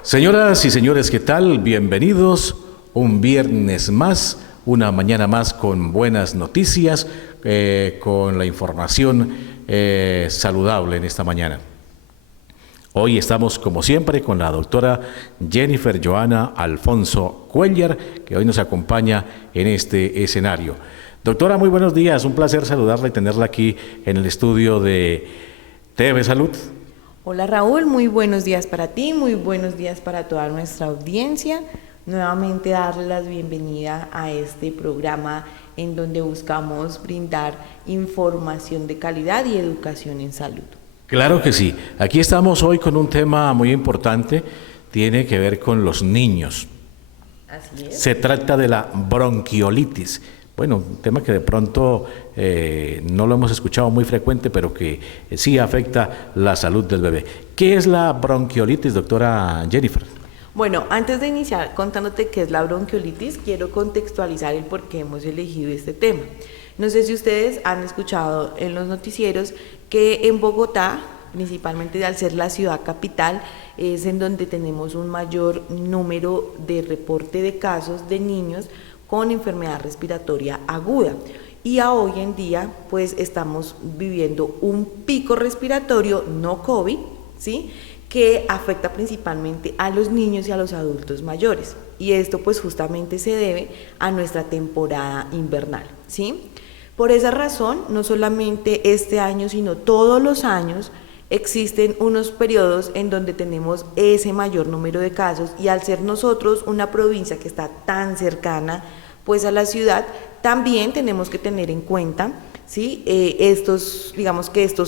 Señoras y señores, ¿qué tal? Bienvenidos un viernes más, una mañana más con buenas noticias, con la información saludable en esta mañana. Hoy estamos, como siempre, con la doctora Jennifer Joana Alfonso Cuellar, que hoy nos acompaña en este escenario. Doctora, muy buenos días, un placer saludarla y tenerla aquí en el estudio de TV Salud. Hola Raúl, muy buenos días para ti, muy buenos días para toda nuestra audiencia. Nuevamente darle la bienvenida a este programa en donde buscamos brindar información de calidad y educación en salud. Claro que sí. Aquí estamos hoy con un tema muy importante, tiene que ver con los niños. Así es. Se trata de la bronquiolitis. Bueno, un tema que de pronto no lo hemos escuchado muy frecuente, pero que sí afecta la salud del bebé. ¿Qué es la bronquiolitis, doctora Jennifer? Bueno, antes de iniciar contándote qué es la bronquiolitis, quiero contextualizar el por qué hemos elegido este tema. No sé si ustedes han escuchado en los noticieros que en Bogotá, principalmente al ser la ciudad capital, es en donde tenemos un mayor número de reporte de casos de niños con enfermedad respiratoria aguda. Y hoy en día, pues estamos viviendo un pico respiratorio no COVID, ¿sí?, que afecta principalmente a los niños y a los adultos mayores. Y esto pues justamente se debe a nuestra temporada invernal, ¿sí? Por esa razón, no solamente este año, sino todos los años, existen unos periodos en donde tenemos ese mayor número de casos, y al ser nosotros una provincia que está tan cercana pues a la ciudad, también tenemos que tener en cuenta, ¿sí?, estos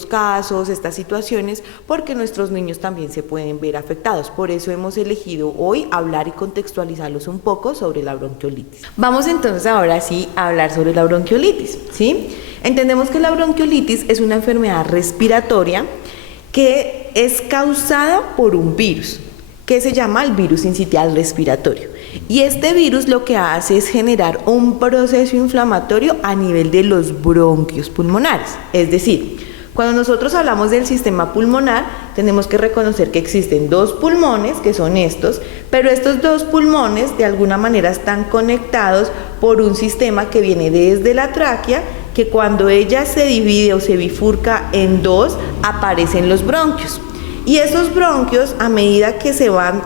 casos, estas situaciones, porque nuestros niños también se pueden ver afectados. Por eso hemos elegido hoy hablar y contextualizarlos un poco sobre la bronquiolitis. Vamos entonces ahora sí a hablar sobre la bronquiolitis, ¿sí? Entendemos que la bronquiolitis es una enfermedad respiratoria que es causada por un virus, que se llama el virus sincitial respiratorio. Y este virus lo que hace es generar un proceso inflamatorio a nivel de los bronquios pulmonares. Es decir, cuando nosotros hablamos del sistema pulmonar, tenemos que reconocer que existen dos pulmones, que son estos, pero estos dos pulmones de alguna manera están conectados por un sistema que viene desde la tráquea, que cuando ella se divide o se bifurca en dos, aparecen los bronquios. Y esos bronquios, a medida que se van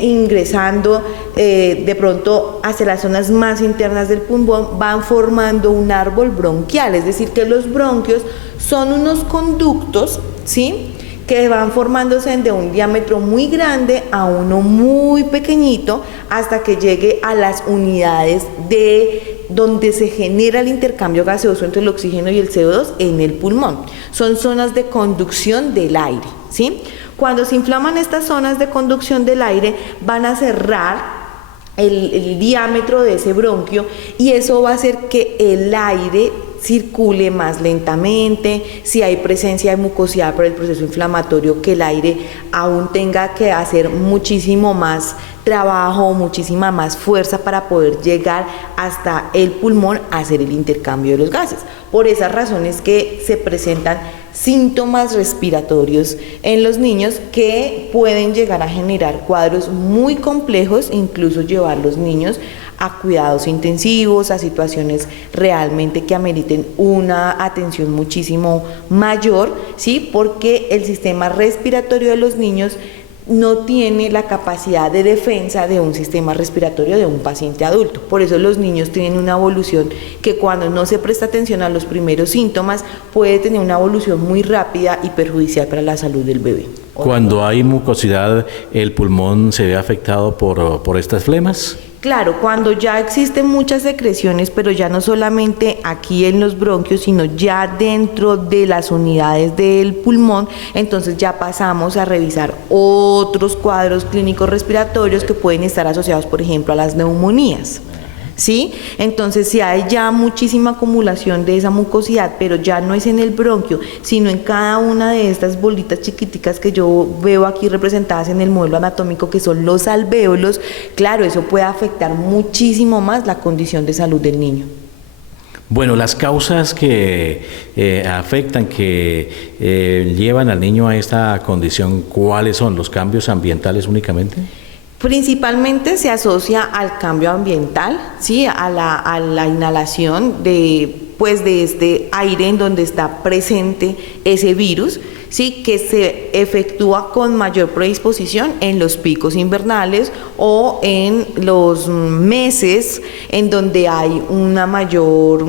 ingresando de pronto hacia las zonas más internas del pulmón, van formando un árbol bronquial, es decir, que los bronquios son unos conductos, ¿sí?, que van formándose de un diámetro muy grande a uno muy pequeñito, hasta que llegue a las unidades de donde se genera el intercambio gaseoso entre el oxígeno y el CO2 en el pulmón. Son zonas de conducción del aire, ¿sí? Cuando se inflaman estas zonas de conducción del aire, van a cerrar el diámetro de ese bronquio, y eso va a hacer que el aire circule más lentamente. Si hay presencia de mucosidad por el proceso inflamatorio, que el aire aún tenga que hacer muchísimo más trabajo, muchísima más fuerza para poder llegar hasta el pulmón a hacer el intercambio de los gases. Por esas razones que se presentan síntomas respiratorios en los niños que pueden llegar a generar cuadros muy complejos, incluso llevar a los niños a cuidados intensivos, a situaciones realmente que ameriten una atención muchísimo mayor, ¿sí?, porque el sistema respiratorio de los niños no tiene la capacidad de defensa de un sistema respiratorio de un paciente adulto. Por eso los niños tienen una evolución que, cuando no se presta atención a los primeros síntomas, puede tener una evolución muy rápida y perjudicial para la salud del bebé. Cuando hay mucosidad, ¿el pulmón se ve afectado por estas flemas? Claro, cuando ya existen muchas secreciones, pero ya no solamente aquí en los bronquios, sino ya dentro de las unidades del pulmón, entonces ya pasamos a revisar otros cuadros clínicos respiratorios que pueden estar asociados, por ejemplo, a las neumonías, ¿sí? Entonces, si hay ya muchísima acumulación de esa mucosidad, pero ya no es en el bronquio, sino en cada una de estas bolitas chiquiticas que yo veo aquí representadas en el modelo anatómico, que son los alvéolos, claro, eso puede afectar muchísimo más la condición de salud del niño. Bueno, las causas que afectan, que llevan al niño a esta condición, ¿cuáles son? ¿Los cambios ambientales únicamente? Principalmente se asocia al cambio ambiental, ¿sí? A la inhalación de este aire en donde está presente ese virus, ¿sí? Que se efectúa con mayor predisposición en los picos invernales o en los meses en donde hay una mayor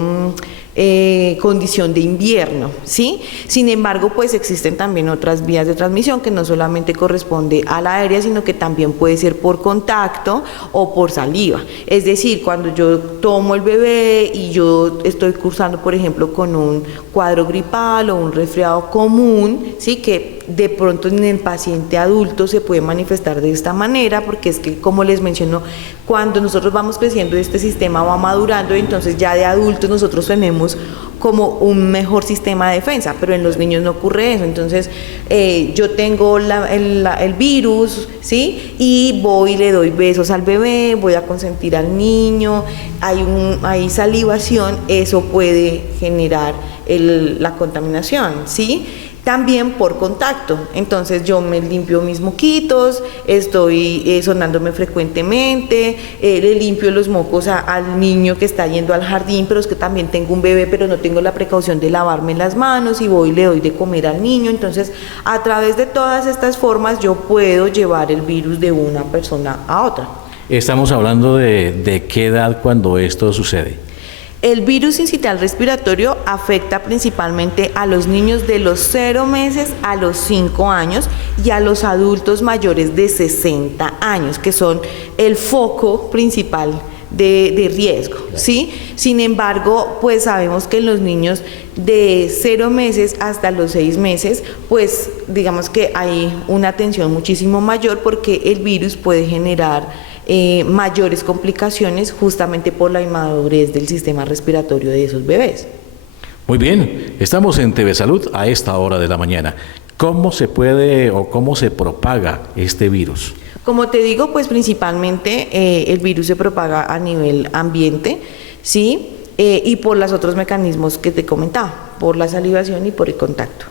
condición de invierno, ¿sí? Sin embargo, pues existen también otras vías de transmisión que no solamente corresponde a la aérea, sino que también puede ser por contacto o por saliva. Es decir, cuando yo tomo el bebé y yo estoy cursando, por ejemplo, con un cuadro gripal o un resfriado común, ¿sí? Que de pronto en el paciente adulto se puede manifestar de esta manera, porque es que, como les menciono, cuando nosotros vamos creciendo, este sistema va madurando, entonces ya de adultos nosotros tenemos como un mejor sistema de defensa, pero en los niños no ocurre eso. Entonces yo tengo el virus, ¿sí? Y voy y le doy besos al bebé, voy a consentir al niño, hay salivación, eso puede generar la contaminación, ¿sí? También por contacto, entonces yo me limpio mis moquitos, estoy sonándome frecuentemente, le limpio los mocos al niño que está yendo al jardín, pero es que también tengo un bebé, pero no tengo la precaución de lavarme las manos y voy y le doy de comer al niño. Entonces, a través de todas estas formas yo puedo llevar el virus de una persona a otra. Estamos hablando de qué edad cuando esto sucede. El virus sincitial respiratorio afecta principalmente a los niños de los 0 meses a los 5 años y a los adultos mayores de 60 años, que son el foco principal de riesgo, ¿sí? Sin embargo, pues sabemos que en los niños de 0 meses hasta los 6 meses, pues digamos que hay una atención muchísimo mayor, porque el virus puede generar mayores complicaciones justamente por la inmadurez del sistema respiratorio de esos bebés. Muy bien, estamos en TV Salud a esta hora de la mañana. ¿Cómo se puede o cómo se propaga este virus? Como te digo, pues principalmente el virus se propaga a nivel ambiente, ¿sí? Y por los otros mecanismos que te comentaba, por la salivación y por el contacto.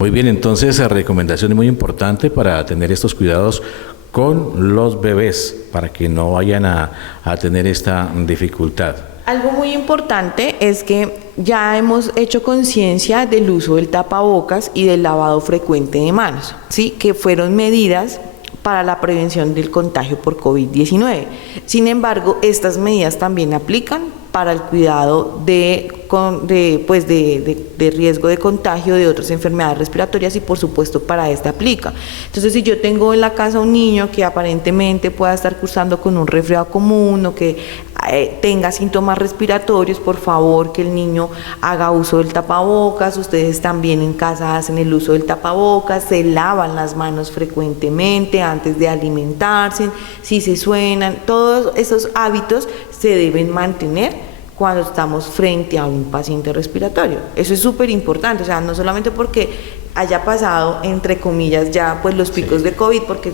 Muy bien, entonces la recomendación es muy importante para tener estos cuidados con los bebés, para que no vayan a tener esta dificultad. Algo muy importante es que ya hemos hecho conciencia del uso del tapabocas y del lavado frecuente de manos, ¿sí? Que fueron medidas para la prevención del contagio por COVID-19. Sin embargo, estas medidas también aplican para el cuidado de riesgo de contagio de otras enfermedades respiratorias, y por supuesto para esta aplica. Entonces, si yo tengo en la casa un niño que aparentemente pueda estar cursando con un resfriado común o que tenga síntomas respiratorios, por favor que el niño haga uso del tapabocas. Ustedes también en casa hacen el uso del tapabocas, se lavan las manos frecuentemente antes de alimentarse, si se suenan, todos esos hábitos se deben mantener cuando estamos frente a un paciente respiratorio. Eso es súper importante, o sea, no solamente porque haya pasado, entre comillas, ya pues los picos de COVID, porque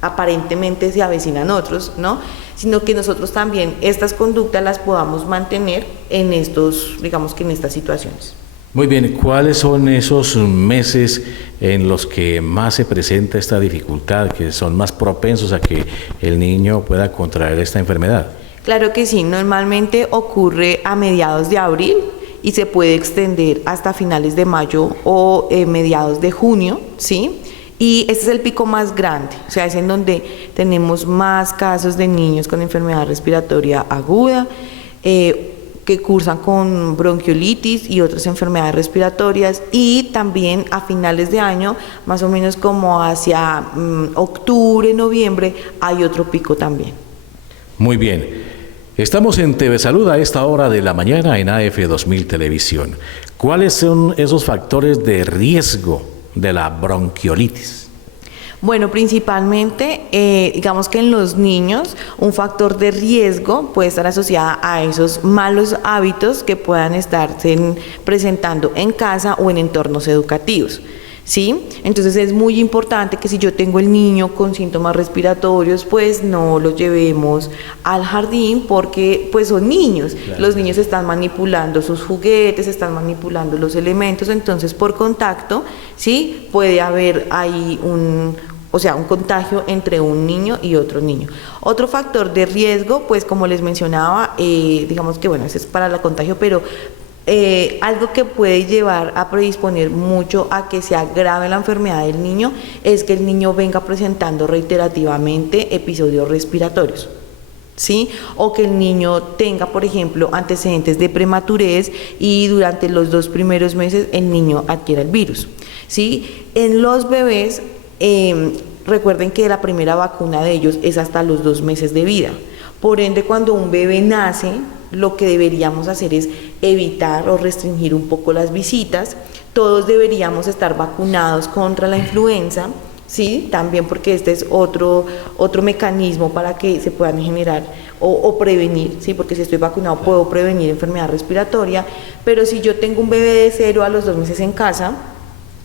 aparentemente se avecinan otros, ¿no? Sino que nosotros también estas conductas las podamos mantener en estas situaciones. Muy bien, ¿cuáles son esos meses en los que más se presenta esta dificultad, que son más propensos a que el niño pueda contraer esta enfermedad? Claro que sí, normalmente ocurre a mediados de abril y se puede extender hasta finales de mayo o mediados de junio, ¿sí? Y este es el pico más grande, o sea, es en donde tenemos más casos de niños con enfermedad respiratoria aguda, que cursan con bronquiolitis y otras enfermedades respiratorias, y también a finales de año, más o menos como hacia octubre, noviembre, hay otro pico también. Muy bien. Estamos en TV Salud a esta hora de la mañana en AF 2000 Televisión. ¿Cuáles son esos factores de riesgo de la bronquiolitis? Bueno, principalmente, digamos que en los niños un factor de riesgo puede estar asociado a esos malos hábitos que puedan estarse presentando en casa o en entornos educativos. ¿sí? Entonces es muy importante que si yo tengo el niño con síntomas respiratorios, pues no lo llevemos al jardín porque pues son niños. Claro. Los niños están manipulando sus juguetes, están manipulando los elementos, entonces por contacto, ¿sí? Puede haber ahí un contagio entre un niño y otro niño. Otro factor de riesgo, pues como les mencionaba, digamos que bueno, ese es para el contagio, pero algo que puede llevar a predisponer mucho a que se agrave la enfermedad del niño es que el niño venga presentando reiterativamente episodios respiratorios, ¿sí? O que el niño tenga, por ejemplo, antecedentes de prematurez y durante los 2 primeros meses el niño adquiera el virus, ¿sí? En los bebés, recuerden que la primera vacuna de ellos es hasta los 2 meses de vida. Por ende, cuando un bebé nace, lo que deberíamos hacer es evitar o restringir un poco las visitas. Todos deberíamos estar vacunados contra la influenza, ¿sí? También porque este es otro mecanismo para que se puedan generar o prevenir, ¿sí? Porque si estoy vacunado puedo prevenir enfermedad respiratoria, pero si yo tengo un bebé de 0 a los 2 meses en casa,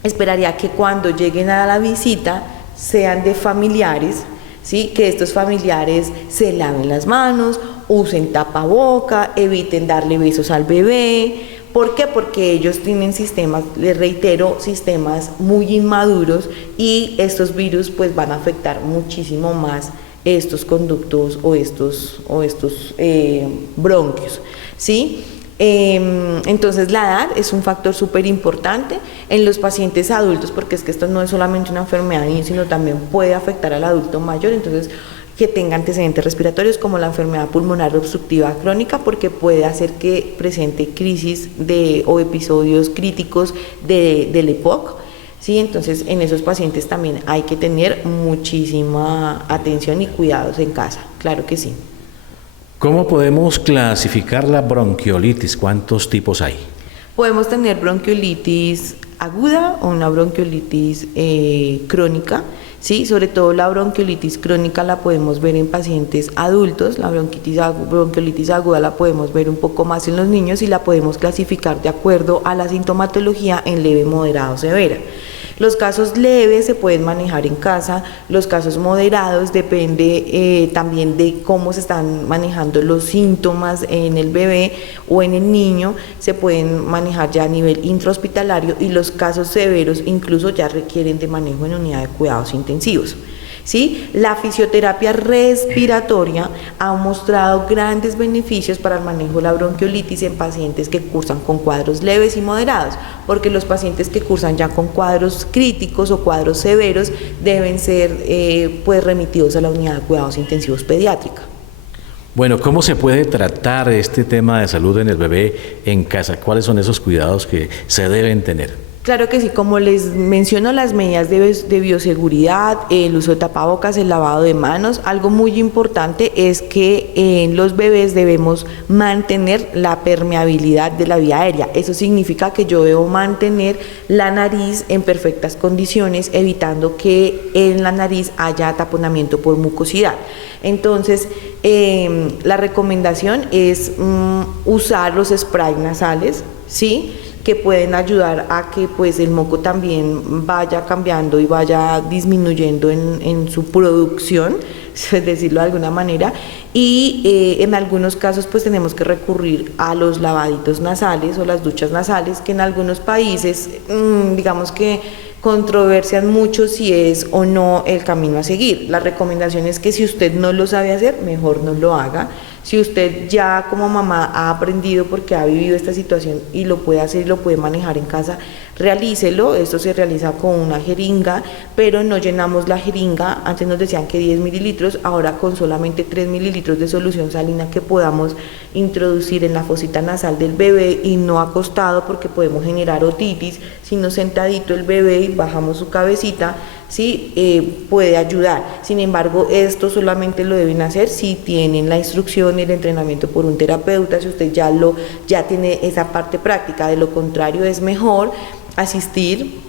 esperaría que cuando lleguen a la visita sean de familiares, ¿sí? Que estos familiares se laven las manos, usen tapaboca, eviten darle besos al bebé. ¿Por qué? Porque ellos tienen sistemas, les reitero, sistemas muy inmaduros y estos virus pues van a afectar muchísimo más estos conductos o estos bronquios, ¿sí? Entonces la edad es un factor súper importante en los pacientes adultos, porque es que esto no es solamente una enfermedad de niños, sino también puede afectar al adulto mayor, entonces que tenga antecedentes respiratorios como la enfermedad pulmonar obstructiva crónica, porque puede hacer que presente crisis o episodios críticos del EPOC, ¿sí? Entonces en esos pacientes también hay que tener muchísima atención y cuidados en casa, claro que sí. ¿Cómo podemos clasificar la bronquiolitis? ¿Cuántos tipos hay? Podemos tener bronquiolitis aguda o una bronquiolitis crónica, ¿sí? Sobre todo la bronquiolitis crónica la podemos ver en pacientes adultos, la bronquiolitis aguda la podemos ver un poco más en los niños y la podemos clasificar de acuerdo a la sintomatología en leve, moderado, severa. Los casos leves se pueden manejar en casa, los casos moderados depende también de cómo se están manejando los síntomas en el bebé o en el niño, se pueden manejar ya a nivel intrahospitalario y los casos severos incluso ya requieren de manejo en unidad de cuidados intensivos. ¿Sí? La fisioterapia respiratoria ha mostrado grandes beneficios para el manejo de la bronquiolitis en pacientes que cursan con cuadros leves y moderados, porque los pacientes que cursan ya con cuadros críticos o cuadros severos deben ser pues remitidos a la unidad de cuidados intensivos pediátrica. Bueno, ¿cómo se puede tratar este tema de salud en el bebé en casa? ¿Cuáles son esos cuidados que se deben tener? Claro que sí, como les menciono, las medidas de bioseguridad, el uso de tapabocas, el lavado de manos. Algo muy importante es que en los bebés debemos mantener la permeabilidad de la vía aérea. Eso significa que yo debo mantener la nariz en perfectas condiciones, evitando que en la nariz haya taponamiento por mucosidad. Entonces, la recomendación es usar los sprays nasales, ¿sí?, que pueden ayudar a que pues el moco también vaya cambiando y vaya disminuyendo en su producción, es decirlo de alguna manera, y en algunos casos pues tenemos que recurrir a los lavaditos nasales o las duchas nasales, que en algunos países digamos que controversian mucho si es o no el camino a seguir. La recomendación es que si usted no lo sabe hacer, mejor no lo haga. Si usted ya como mamá ha aprendido porque ha vivido esta situación y lo puede hacer y lo puede manejar en casa, realícelo. Esto se realiza con una jeringa, pero no llenamos la jeringa. Antes nos decían que 10 mililitros, ahora con solamente 3 mililitros de solución salina que podamos introducir en la fosita nasal del bebé y no acostado, porque podemos generar otitis, sino sentadito el bebé y bajamos su cabecita, ¿sí? Puede ayudar. Sin embargo, esto solamente lo deben hacer si tienen la instrucción y el entrenamiento por un terapeuta, si usted ya tiene esa parte práctica. De lo contrario, es mejor asistir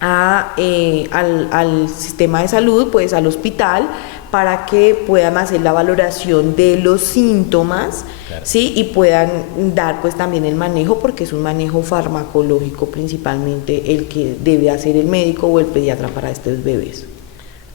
al sistema de salud, pues al hospital, para que puedan hacer la valoración de los síntomas, claro, ¿sí? Y puedan dar pues también el manejo, porque es un manejo farmacológico principalmente el que debe hacer el médico o el pediatra para estos bebés.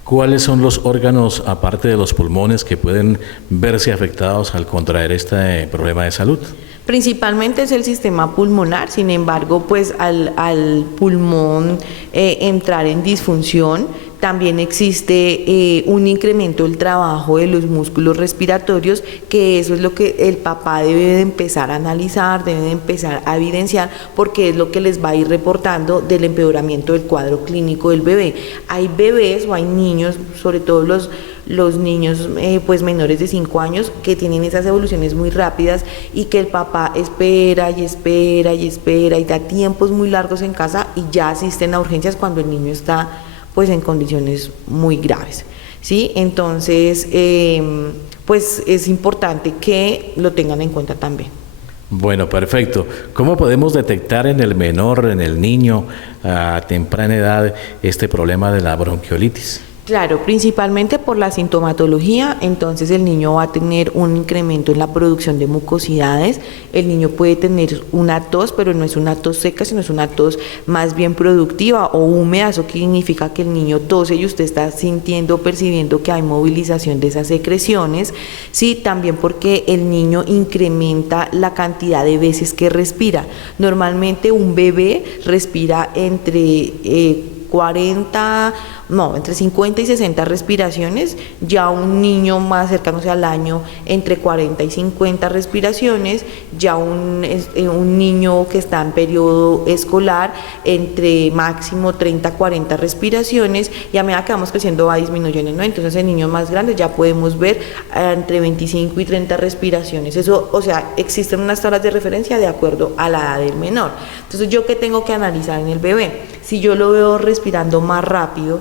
¿Cuáles son los órganos, aparte de los pulmones, que pueden verse afectados al contraer este problema de salud? Principalmente es el sistema pulmonar, sin embargo, pues al pulmón entrar en disfunción, también existe un incremento del trabajo de los músculos respiratorios, que eso es lo que el papá debe de empezar a analizar, debe de empezar a evidenciar, porque es lo que les va a ir reportando del empeoramiento del cuadro clínico del bebé. Hay bebés o hay niños, sobre todo los niños pues menores de 5 años, que tienen esas evoluciones muy rápidas y que el papá espera y espera y espera y da tiempos muy largos en casa y ya asisten a urgencias cuando el niño está pues en condiciones muy graves, ¿sí? Entonces pues es importante que lo tengan en cuenta también. Bueno, perfecto. ¿Cómo podemos detectar en el menor, en el niño a temprana edad este problema de la bronquiolitis? Claro, principalmente por la sintomatología, entonces el niño va a tener un incremento en la producción de mucosidades, el niño puede tener una tos, pero no es una tos seca, sino es una tos más bien productiva o húmeda, eso significa que el niño tose y usted está sintiendo, percibiendo que hay movilización de esas secreciones, sí, también porque el niño incrementa la cantidad de veces que respira. Normalmente un bebé respira entre entre 50 y 60 respiraciones, ya un niño más cercano al año entre 40 y 50 respiraciones, ya un niño que está en periodo escolar entre máximo 30 a 40 respiraciones, y a medida que vamos creciendo va disminuyendo, ¿no? Entonces en niños más grandes ya podemos ver entre 25 y 30 respiraciones, eso, o sea, existen unas tablas de referencia de acuerdo a la edad del menor. Entonces, ¿yo qué tengo que analizar en el bebé? Si yo lo veo respirando más rápido,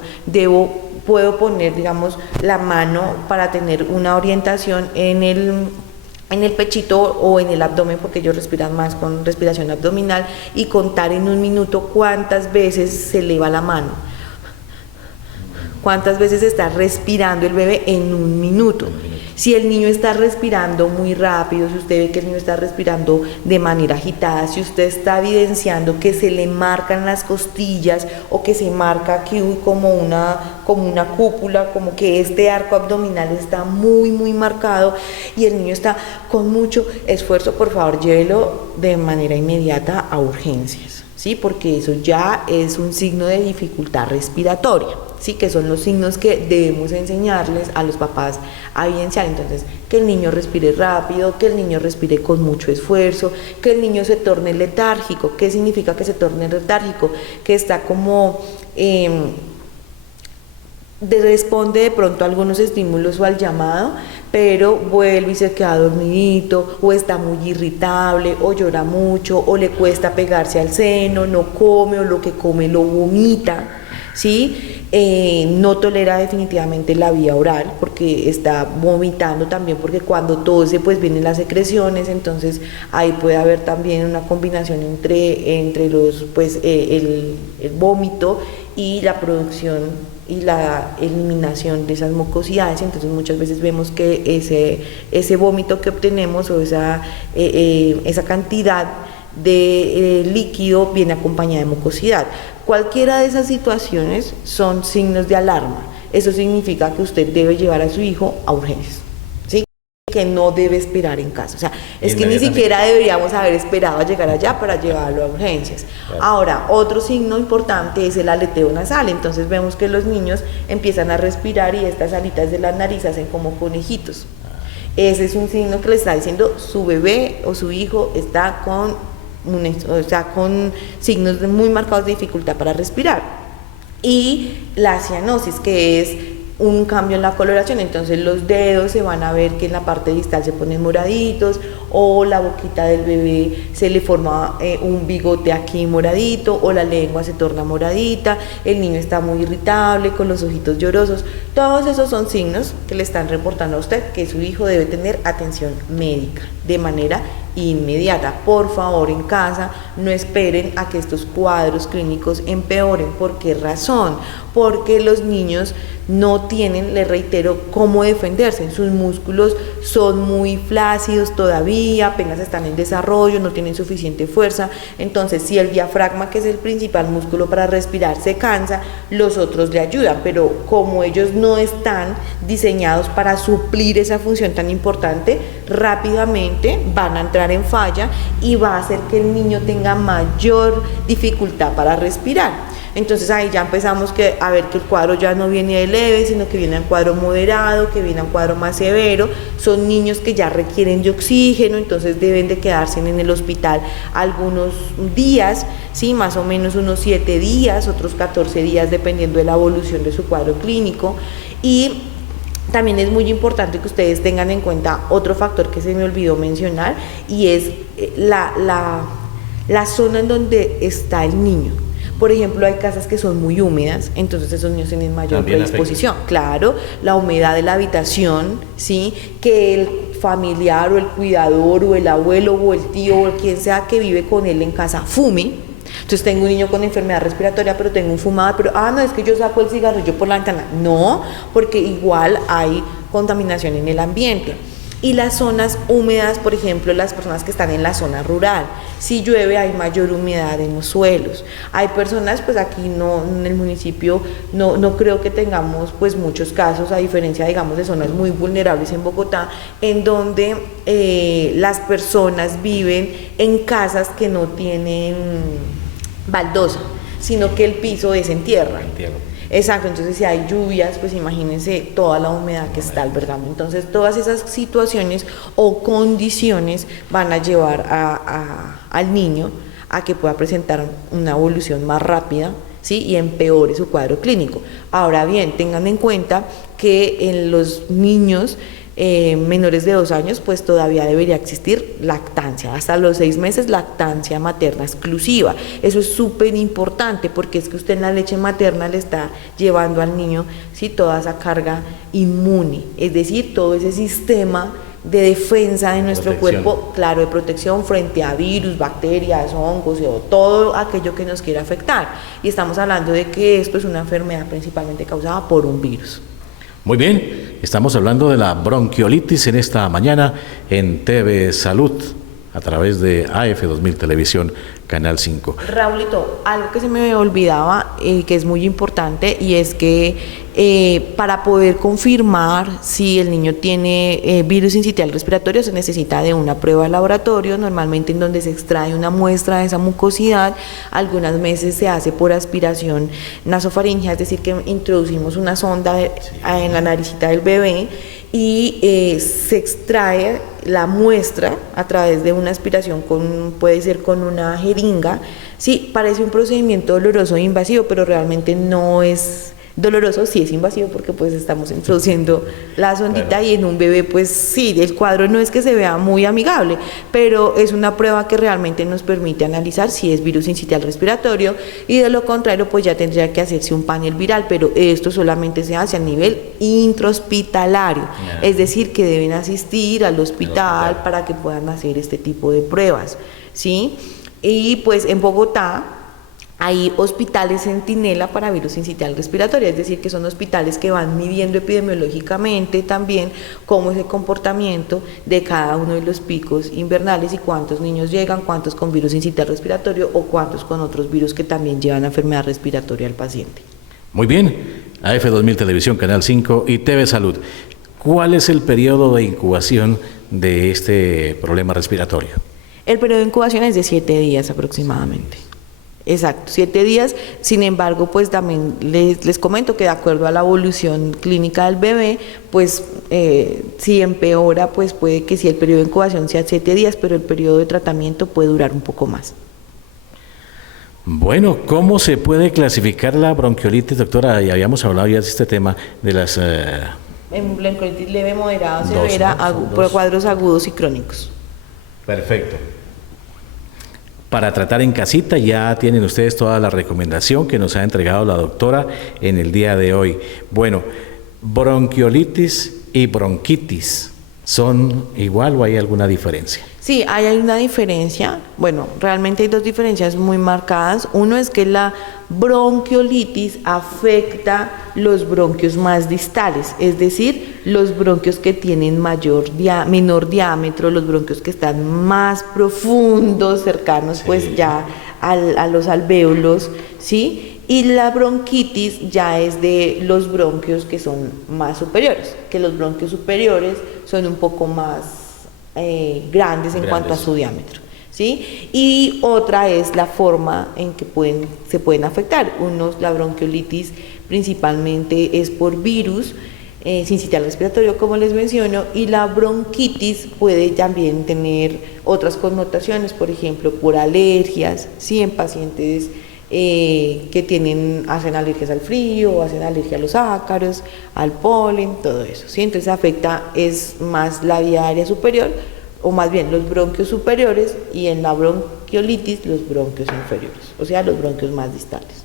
puedo poner, digamos, la mano para tener una orientación en el pechito o en el abdomen, porque ellos respiran más con respiración abdominal, y contar en un minuto cuántas veces se eleva la mano. ¿Cuántas veces está respirando el bebé en un minuto? Si el niño está respirando muy rápido, si usted ve que el niño está respirando de manera agitada, si usted está evidenciando que se le marcan las costillas o que se marca aquí como una cúpula, como que este arco abdominal está muy marcado y el niño está con mucho esfuerzo, por favor llévelo de manera inmediata a urgencias, ¿sí? Porque eso ya es un signo de dificultad respiratoria, ¿sí? Que son los signos que debemos enseñarles a los papás a evidenciar. Entonces, que el niño respire rápido, que el niño respire con mucho esfuerzo, que el niño se torne letárgico. ¿Qué significa que se torne letárgico? Que está como responde de pronto a algunos estímulos o al llamado, pero vuelve y se queda dormidito, o está muy irritable, o llora mucho, o le cuesta pegarse al seno, no come, o lo que come lo vomita, ¿sí? No tolera definitivamente la vía oral porque está vomitando también, porque cuando tose pues vienen las secreciones, entonces ahí puede haber también una combinación entre los pues el vómito y la producción y la eliminación de esas mucosidades. Entonces muchas veces vemos que ese vómito que obtenemos o esa cantidad de líquido viene acompañada de mucosidad. Cualquiera de esas situaciones son signos de alarma. Eso significa que usted debe llevar a su hijo a urgencias, ¿sí? Que no debe esperar en casa. O sea, es que ni siquiera deberíamos haber esperado a llegar allá para llevarlo a urgencias. Claro. Ahora, otro signo importante es el aleteo nasal. Entonces vemos que los niños empiezan a respirar y estas alitas de la nariz hacen como conejitos. Ese es un signo que le está diciendo su bebé o su hijo está con signos muy marcados de dificultad para respirar. Y la cianosis, que es un cambio en la coloración, entonces los dedos se van a ver que en la parte distal se ponen moraditos, o la boquita del bebé se le forma un bigote aquí moradito, o la lengua se torna moradita, el niño está muy irritable, con los ojitos llorosos. Todos esos son signos que le están reportando a usted que su hijo debe tener atención médica de manera inmediata. Por favor, en casa no esperen a que estos cuadros clínicos empeoren. ¿Por qué razón? Porque los niños no tienen, les reitero, cómo defenderse. Sus músculos son muy flácidos todavía, apenas están en desarrollo, no tienen suficiente fuerza. Entonces, si el diafragma, que es el principal músculo para respirar, se cansa, los otros le ayudan, pero como ellos no están diseñados para suplir esa función tan importante, rápidamente van a entrar en falla y va a hacer que el niño tenga mayor dificultad para respirar. Entonces ahí ya empezamos a ver que el cuadro ya no viene de leve, sino que viene a un cuadro moderado, que viene a un cuadro más severo. Son niños que ya requieren de oxígeno, entonces deben de quedarse en el hospital algunos días, ¿sí? Más o menos unos 7 días, otros 14 días, dependiendo de la evolución de su cuadro clínico. Y también es muy importante que ustedes tengan en cuenta otro factor que se me olvidó mencionar, y es la zona en donde está el niño. Por ejemplo, hay casas que son muy húmedas, entonces esos niños tienen mayor predisposición. Claro, la humedad de la habitación, ¿sí? Que el familiar o el cuidador o el abuelo o el tío o quien sea que vive con él en casa fume. Entonces tengo un niño con enfermedad respiratoria, pero tengo un fumador, pero no, es que yo saco el cigarrillo por la ventana. No, porque igual hay contaminación en el ambiente. Y las zonas húmedas, por ejemplo, las personas que están en la zona rural, si llueve hay mayor humedad en los suelos. Hay personas, pues aquí no, en el municipio no creo que tengamos pues muchos casos, a diferencia, digamos, de zonas muy vulnerables en Bogotá, en donde las personas viven en casas que no tienen baldosa, sino que el piso es en tierra. Exacto, entonces si hay lluvias, pues imagínense toda la humedad que está albergando. Entonces todas esas situaciones o condiciones van a llevar al niño a que pueda presentar una evolución más rápida, ¿sí? Y empeore su cuadro clínico. Ahora bien, tengan en cuenta que en los niños menores de 2 años, pues todavía debería existir lactancia, hasta los 6 meses lactancia materna exclusiva. Eso es súper importante, porque es que usted en la leche materna le está llevando al niño, ¿sí? Toda esa carga inmune, es decir, todo ese sistema de defensa de nuestro cuerpo, claro, de protección frente a virus, bacterias, hongos o todo aquello que nos quiera afectar. Y estamos hablando de que esto es una enfermedad principalmente causada por un virus. Muy bien, estamos hablando de la bronquiolitis en esta mañana en TV Salud, a través de AF2000 Televisión, Canal 5. Raulito, algo que se me olvidaba, que es muy importante, y es que para poder confirmar si el niño tiene virus sincitial respiratorio se necesita de una prueba de laboratorio, normalmente en donde se extrae una muestra de esa mucosidad. Algunas veces se hace por aspiración nasofaringea, es decir, que introducimos una sonda en la naricita del bebé y se extrae la muestra a través de una aspiración puede ser con una jeringa. Sí, parece un procedimiento doloroso e invasivo, pero realmente no es doloroso, sí es invasivo, porque pues estamos introduciendo la sondita, claro. Y en un bebé pues sí, el cuadro no es que se vea muy amigable, pero es una prueba que realmente nos permite analizar si es virus sincitial respiratorio, y de lo contrario pues ya tendría que hacerse un panel viral, pero esto solamente se hace a nivel intrahospitalario, es decir, que deben asistir al hospital para que puedan hacer este tipo de pruebas, ¿sí? Y pues en Bogotá hay hospitales centinela para virus sincitial respiratorio, es decir, que son hospitales que van midiendo epidemiológicamente también cómo es el comportamiento de cada uno de los picos invernales y cuántos niños llegan, cuántos con virus sincitial respiratorio o cuántos con otros virus que también llevan enfermedad respiratoria al paciente. Muy bien, AF2000 Televisión, Canal 5 y TV Salud. ¿Cuál es el periodo de incubación de este problema respiratorio? El periodo de incubación es de 7 días aproximadamente. Exacto, 7 días. Sin embargo, pues también les comento que de acuerdo a la evolución clínica del bebé, pues si empeora, pues puede que sí el periodo de incubación sea 7 días, pero el periodo de tratamiento puede durar un poco más. Bueno, ¿cómo se puede clasificar la bronquiolitis, doctora? Ya habíamos hablado ya de este tema de las... En bronquiolitis leve, moderada, severa, cuadros agudos y crónicos. Perfecto. Para tratar en casita ya tienen ustedes toda la recomendación que nos ha entregado la doctora en el día de hoy. Bueno, bronquiolitis y bronquitis ¿Son igual o hay alguna diferencia? Sí, hay una diferencia. Bueno, realmente hay dos diferencias muy marcadas. Uno es que la bronquiolitis afecta los bronquios más distales, es decir, los bronquios que tienen menor diámetro, los bronquios que están más profundos, cercanos pues ya a los alvéolos, ¿sí? Y la bronquitis ya es de los bronquios que son más superiores, que los bronquios superiores son un poco más grandes en cuanto a su diámetro, ¿sí? Y otra es la forma en que se pueden afectar. La bronquiolitis principalmente es por virus, sincitial respiratorio, como les menciono, y la bronquitis puede también tener otras connotaciones, por ejemplo, por alergias, ¿sí? En pacientes que hacen alergias al frío, o hacen alergia a los ácaros, al polen, todo eso, ¿sí? Entonces afecta es más la vía aérea superior, o más bien los bronquios superiores, y en la bronquiolitis los bronquios inferiores, o sea, los bronquios más distales.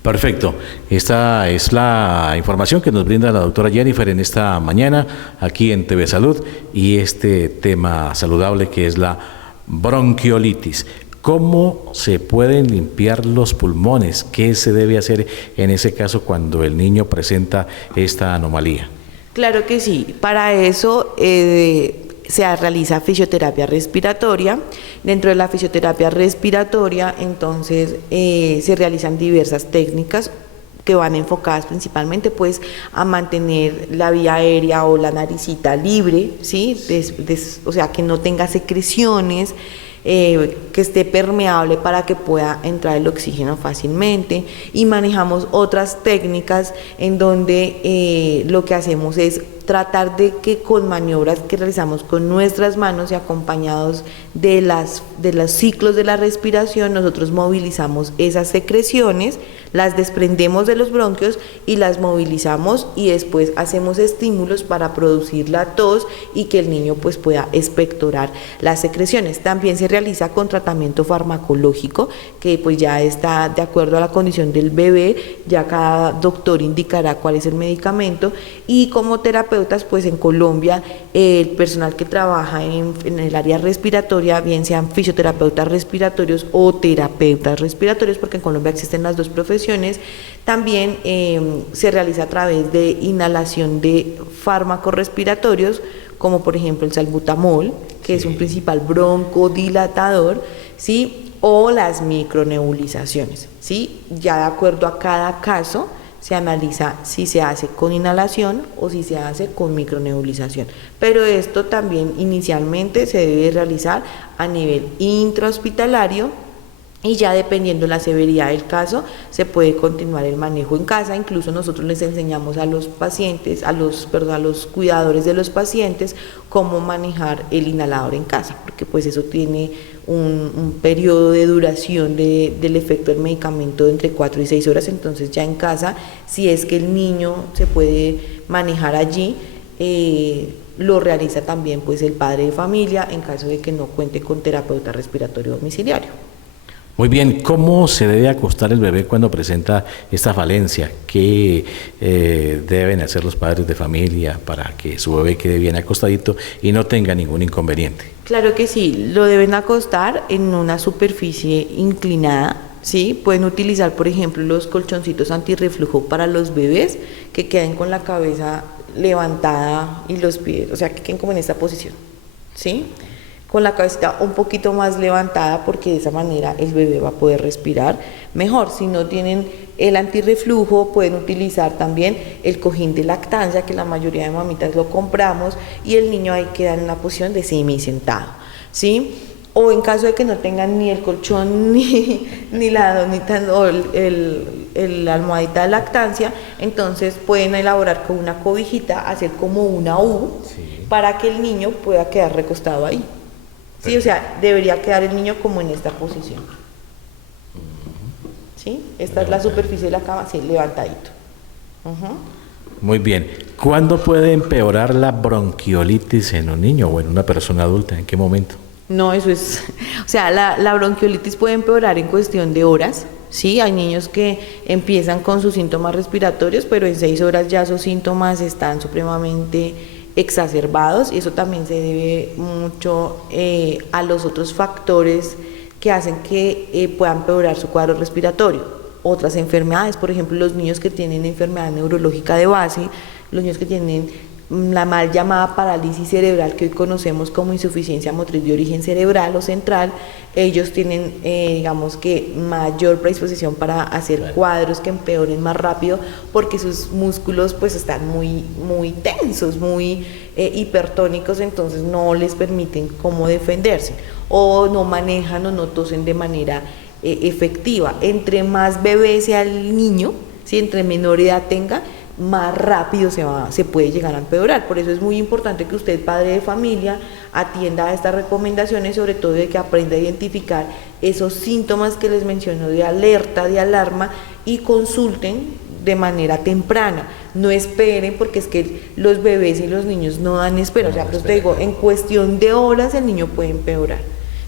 Perfecto. Esta es la información que nos brinda la doctora Jennifer en esta mañana aquí en TV Salud, y este tema saludable que es la bronquiolitis. ¿Cómo se pueden limpiar los pulmones? ¿Qué se debe hacer en ese caso cuando el niño presenta esta anomalía? Claro que sí. Para eso se realiza fisioterapia respiratoria. Dentro de la fisioterapia respiratoria, entonces, se realizan diversas técnicas que van enfocadas principalmente pues a mantener la vía aérea o la naricita libre, ¿sí? O sea, que no tenga secreciones, que esté permeable para que pueda entrar el oxígeno fácilmente, y manejamos otras técnicas en donde lo que hacemos es tratar de que con maniobras que realizamos con nuestras manos y acompañados de los ciclos de la respiración, nosotros movilizamos esas secreciones, las desprendemos de los bronquios y las movilizamos, y después hacemos estímulos para producir la tos y que el niño pues pueda expectorar las secreciones. También se realiza con tratamiento farmacológico, que pues ya está de acuerdo a la condición del bebé, ya cada doctor indicará cuál es el medicamento, y como terapeutas pues en Colombia el personal que trabaja en el área respiratoria, bien sean fisioterapeutas respiratorios o terapeutas respiratorios, porque en Colombia existen las dos profesiones, también se realiza a través de inhalación de fármacos respiratorios, como por ejemplo el salbutamol, que es un principal broncodilatador, ¿sí? O las micronebulizaciones, ¿sí? Ya de acuerdo a cada caso se analiza si se hace con inhalación o si se hace con micronebulización. Pero esto también inicialmente se debe realizar a nivel intrahospitalario, y ya dependiendo la severidad del caso se puede continuar el manejo en casa. Incluso nosotros les enseñamos a los pacientes, a los cuidadores de los pacientes, cómo manejar el inhalador en casa, porque pues eso tiene un periodo de duración del efecto del medicamento de entre 4 y 6 horas, entonces ya en casa, si es que el niño se puede manejar allí, lo realiza también pues el padre de familia en caso de que no cuente con terapeuta respiratorio domiciliario. Muy bien, ¿cómo se debe acostar el bebé cuando presenta esta falencia? ¿Qué deben hacer los padres de familia para que su bebé quede bien acostadito y no tenga ningún inconveniente? Claro que sí, lo deben acostar en una superficie inclinada, ¿sí? Pueden utilizar, por ejemplo, los colchoncitos antirreflujo para los bebés, que queden con la cabeza levantada y los pies, o sea, que queden como en esta posición, ¿sí? Con la cabeza un poquito más levantada, porque de esa manera el bebé va a poder respirar mejor. Si no tienen el antirreflujo, pueden utilizar también el cojín de lactancia, que la mayoría de mamitas lo compramos, y el niño ahí queda en una posición de semisentado, ¿sí? O en caso de que no tengan ni el colchón ni la donita o la almohadita de lactancia, entonces pueden elaborar con una cobijita, hacer como una U, sí, para que el niño pueda quedar recostado ahí. Sí, o sea, debería quedar el niño como en esta posición. ¿Sí? Esta es la superficie de la cama, sí, levantadito. Muy bien. ¿Cuándo puede empeorar la bronquiolitis en un niño o en una persona adulta? ¿En qué momento? No, eso es, o sea, la bronquiolitis puede empeorar en cuestión de horas, ¿sí? Hay niños que empiezan con sus síntomas respiratorios, pero en 6 horas ya sus síntomas están supremamente exacerbados, y eso también se debe mucho a los otros factores que hacen que puedan empeorar su cuadro respiratorio. Otras enfermedades, por ejemplo, los niños que tienen enfermedad neurológica de base, los niños que tienen la mal llamada parálisis cerebral, que hoy conocemos como insuficiencia motriz de origen cerebral o central, ellos tienen, digamos que, mayor predisposición para hacer cuadros que empeoren más rápido, porque sus músculos pues están muy tensos, muy hipertónicos, entonces no les permiten cómo defenderse, o no manejan o no tosen de manera efectiva. Entre más bebé sea el niño, si entre menor edad tenga, más rápido se puede llegar a empeorar. Por eso es muy importante que usted, padre de familia, atienda a estas recomendaciones, sobre todo de que aprenda a identificar esos síntomas que les menciono de alerta, de alarma, y consulten de manera temprana. No esperen, porque es que los bebés y los niños no dan espera. O sea, pues te digo, en cuestión de horas el niño puede empeorar.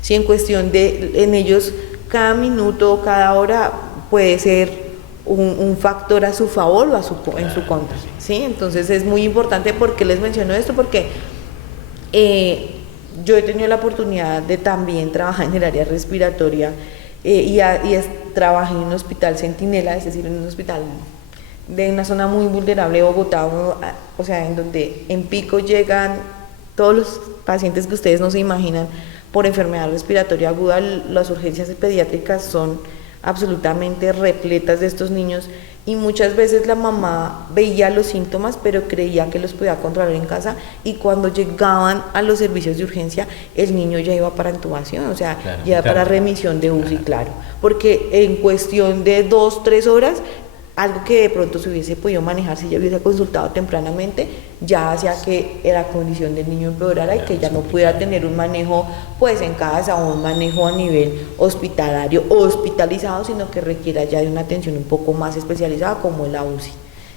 Si en cuestión en ellos cada minuto o cada hora puede ser un factor a su favor o en su contra, ¿sí? Entonces es muy importante. ¿Por qué les menciono esto? Porque yo he tenido la oportunidad de también trabajar en el área respiratoria, trabajé en un hospital Centinela, es decir, en un hospital de una zona muy vulnerable de Bogotá, o sea, en donde en pico llegan todos los pacientes que ustedes no se imaginan por enfermedad respiratoria aguda. Las urgencias pediátricas son absolutamente repletas de estos niños, y muchas veces la mamá veía los síntomas pero creía que los podía controlar en casa, y cuando llegaban a los servicios de urgencia el niño ya iba para intubación, o sea, ya para remisión de UCI, claro, porque en cuestión de 2-3 horas, algo que de pronto se hubiese podido manejar si ya hubiese consultado tempranamente, ya hacía que la condición del niño empeorara y que ya no pudiera tener un manejo pues en casa, o un manejo a nivel hospitalario o hospitalizado, sino que requiera ya de una atención un poco más especializada como la UCI,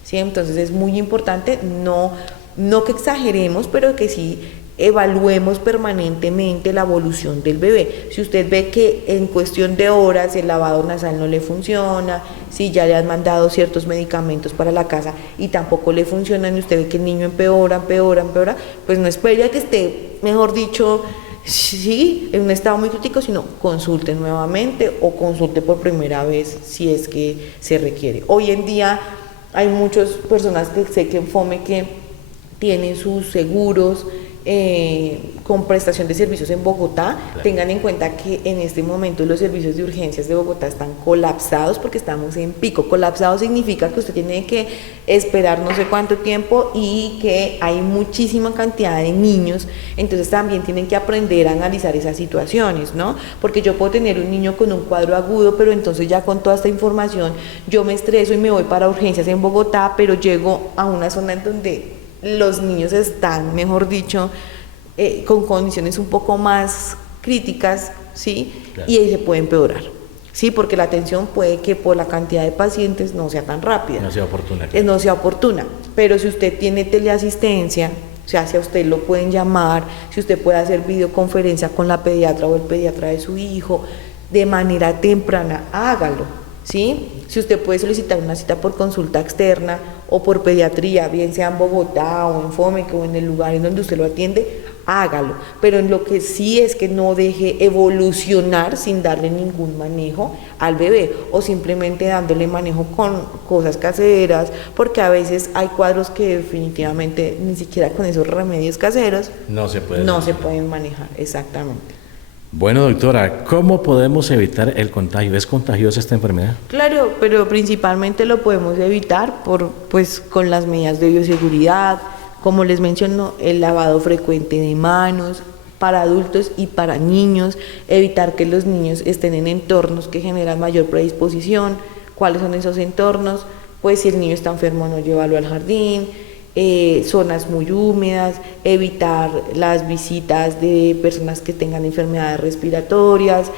¿sí? Entonces es muy importante, no que exageremos, pero que sí evaluemos permanentemente la evolución del bebé. Si usted ve que en cuestión de horas el lavado nasal no le funciona, si ya le han mandado ciertos medicamentos para la casa y tampoco le funcionan, y usted ve que el niño empeora, pues no espere a que esté, mejor dicho, sí, en un estado muy crítico, sino consulte nuevamente o consulte por primera vez si es que se requiere. Hoy en día hay muchas personas que sé que en FOME que tienen sus seguros con prestación de servicios en Bogotá. Claro. Tengan en cuenta que en este momento los servicios de urgencias de Bogotá están colapsados porque estamos en pico. Colapsado significa que usted tiene que esperar no sé cuánto tiempo y que hay muchísima cantidad de niños, entonces también tienen que aprender a analizar esas situaciones, ¿no? Porque yo puedo tener un niño con un cuadro agudo, pero entonces ya con toda esta información yo me estreso y me voy para urgencias en Bogotá, pero llego a una zona en donde los niños están, mejor dicho, con condiciones un poco más críticas, ¿sí? Claro. Y ahí se puede empeorar, ¿sí? Porque la atención puede que por la cantidad de pacientes no sea tan rápida. No sea oportuna. No sea oportuna. Pero si usted tiene teleasistencia, o sea, si a usted lo pueden llamar, si usted puede hacer videoconferencia con la pediatra o el pediatra de su hijo, de manera temprana, hágalo, ¿sí? Si usted puede solicitar una cita por consulta externa o por pediatría, bien sea en Bogotá o en FOME o en el lugar en donde usted lo atiende, hágalo. Pero en lo que sí es que no deje evolucionar sin darle ningún manejo al bebé, o simplemente dándole manejo con cosas caseras, porque a veces hay cuadros que definitivamente ni siquiera con esos remedios caseros no se pueden manejar. Exactamente. Bueno, doctora, ¿cómo podemos evitar el contagio? ¿Es contagiosa esta enfermedad? Claro, pero principalmente lo podemos evitar pues con las medidas de bioseguridad, como les menciono, el lavado frecuente de manos para adultos y para niños, evitar que los niños estén en entornos que generan mayor predisposición. ¿Cuáles son esos entornos? Pues si el niño está enfermo, no llevarlo al jardín, zonas muy húmedas, evitar las visitas de personas que tengan enfermedades respiratorias,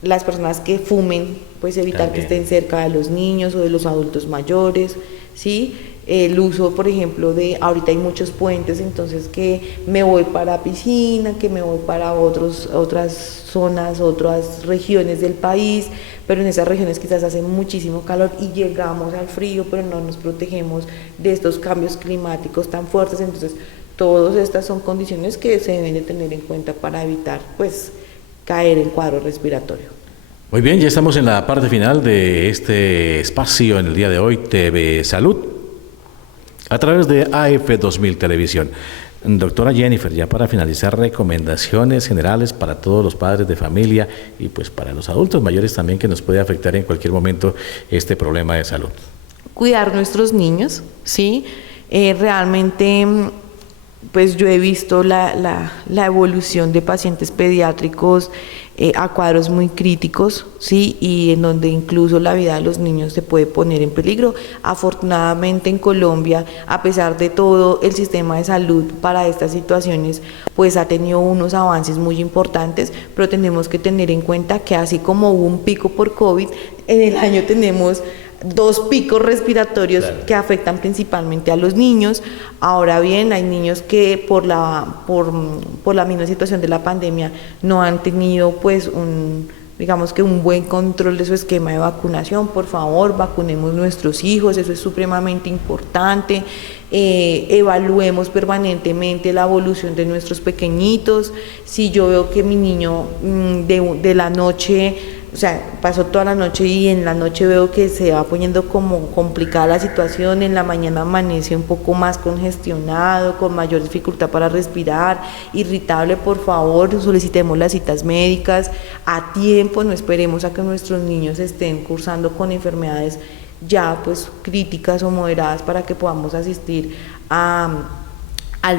las personas que fumen, pues evitar también que estén cerca de los niños o de los adultos mayores, ¿sí? el uso, por ejemplo, ahorita hay muchos puentes, entonces que me voy para piscina, que me voy para otras zonas, otras regiones del país, pero en esas regiones quizás hace muchísimo calor y llegamos al frío, pero no nos protegemos de estos cambios climáticos tan fuertes. Entonces, todas estas son condiciones que se deben de tener en cuenta para evitar, pues, caer en cuadro respiratorio. Muy bien, ya estamos en la parte final de este espacio en el día de hoy, TV Salud, a través de AF2000 Televisión. Doctora Jennifer, ya para finalizar, recomendaciones generales para todos los padres de familia y pues para los adultos mayores también, que nos puede afectar en cualquier momento este problema de salud. Cuidar nuestros niños, ¿sí? Realmente, pues yo he visto la evolución de pacientes pediátricos a cuadros muy críticos, ¿sí? Y en donde incluso la vida de los niños se puede poner en peligro. Afortunadamente en Colombia, a pesar de todo, el sistema de salud para estas situaciones pues ha tenido unos avances muy importantes, pero tenemos que tener en cuenta que así como hubo un pico por COVID, en el año tenemos 2 picos respiratorios, claro, que afectan principalmente a los niños. Ahora bien, hay niños que por la misma situación de la pandemia no han tenido pues digamos que un buen control de su esquema de vacunación. Por favor, vacunemos nuestros hijos, eso es supremamente importante. Evaluemos permanentemente la evolución de nuestros pequeñitos. Si yo veo que mi niño de la noche, o sea, pasó toda la noche y en la noche veo que se va poniendo como complicada la situación, en la mañana amanece un poco más congestionado, con mayor dificultad para respirar, irritable, por favor, solicitemos las citas médicas a tiempo, no esperemos a que nuestros niños estén cursando con enfermedades ya pues críticas o moderadas para que podamos asistir al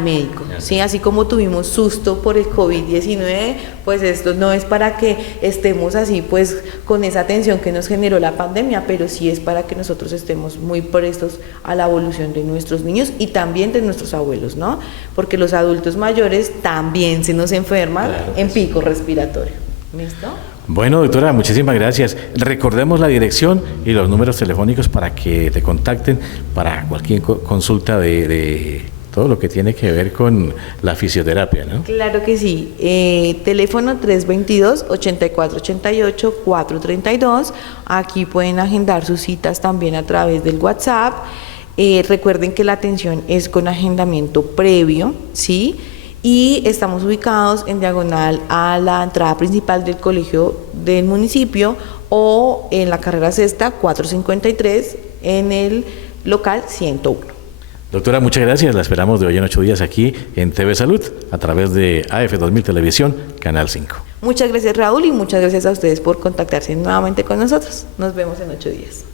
médico, ¿sí? Así como tuvimos susto por el COVID-19, pues esto no es para que estemos así pues con esa tensión que nos generó la pandemia, pero sí es para que nosotros estemos muy prestos a la evolución de nuestros niños y también de nuestros abuelos, ¿no? Porque los adultos mayores también se nos enferman, claro, en pico respiratorio. ¿Listo? Bueno, doctora, muchísimas gracias. Recordemos la dirección y los números telefónicos para que te contacten para cualquier consulta de todo lo que tiene que ver con la fisioterapia, ¿no? Claro que sí. Teléfono 322-8488-432. Aquí pueden agendar sus citas también a través del WhatsApp. Recuerden que la atención es con agendamiento previo, ¿sí? Y estamos ubicados en diagonal a la entrada principal del colegio del municipio o en la carrera sexta 453 en el local 101. Doctora, muchas gracias. La esperamos de hoy en 8 días aquí en TV Salud a través de AF2000 Televisión, Canal 5. Muchas gracias, Raúl, y muchas gracias a ustedes por contactarse nuevamente con nosotros. Nos vemos en 8 días.